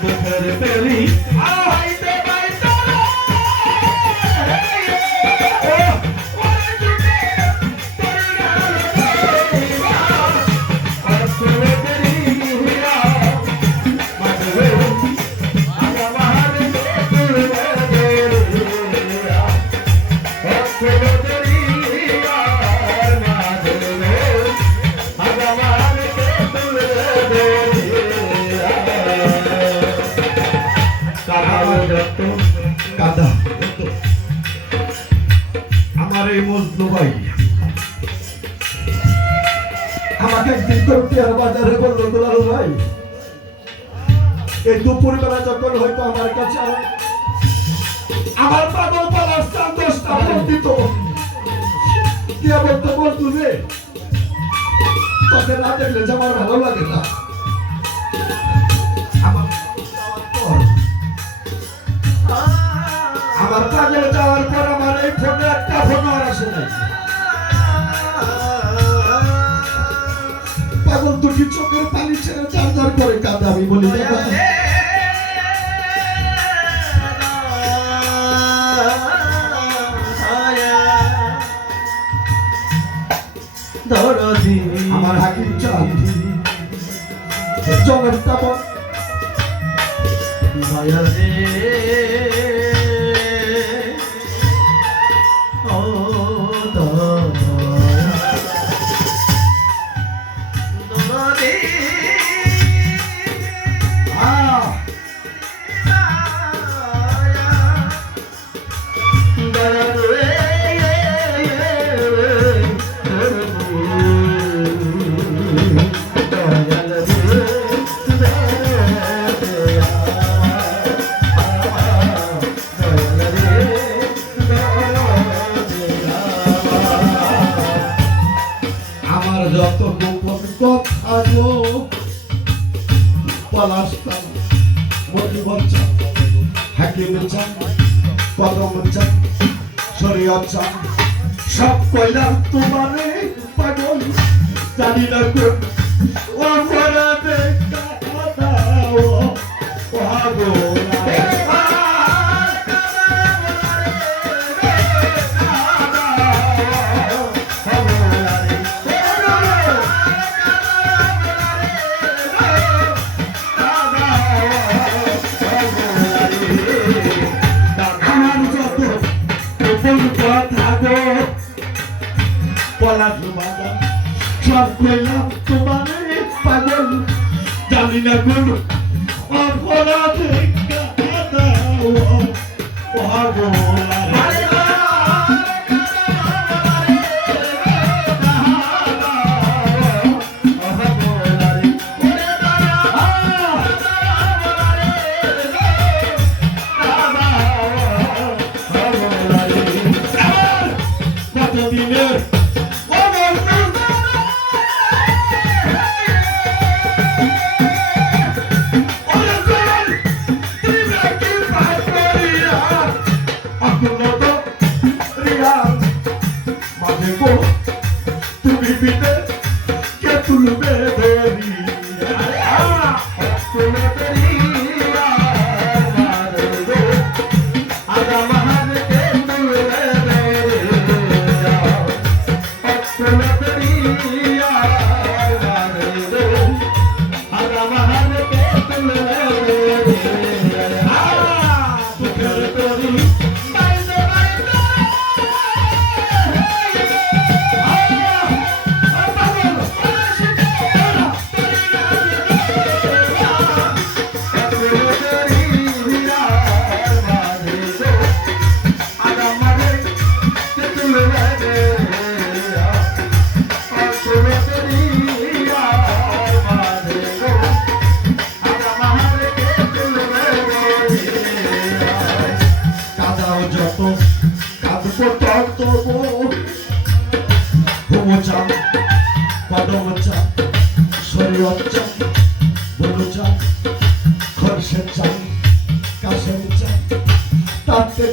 মুখের পেলি আইতে পাইতো না ওরে জুটে তোর গাল করে তেরি হিয়া মাঝে আগা মারে তুই দে করে তেরি হিয়া মাঝে আগা মারে তুই দে কাদা আমার এই মজনু ভাই আমাকে একদিন করতে বাজারে বললো দুলাল ভাই এই দুপুরবেলা যখন হয়তো আমার কাছে আমার পাগল পালার স্থান 10টা ফোন দিত দিয়ে বলতো বলতু রে তোকে না দেখলে যে আমার ভালো লাগে না আমার কাজে যাওয়ার পর আমার এই ফোনে একটা ফোন আর আসে নাই পাগল দুটি চোখের পানি ছেড়ে চার করে কাঁদে আমি বলি আমার হাকিম চাঁদ জমের তাপন মায়া রে যত গোপন কথা গো পলাশতাম মজিবর চা হাকিম চা কদম চা শরীয়ত চা সব কইলাম তোমারে পাগল জানি না কোন অপরাধে কথা দাও পাগল সব কইলাম তোমারে পাগল জানি না কোন অপরাধে দাও পাগল কতদিনের তুমি পিতে কে তুলবে ধরি আগা মাহারে কে তুলবে আগা মাহারে কে তুলবে কদম চা শরীয়ত চা বলু চা খরশের চা কাশেম চা তাতে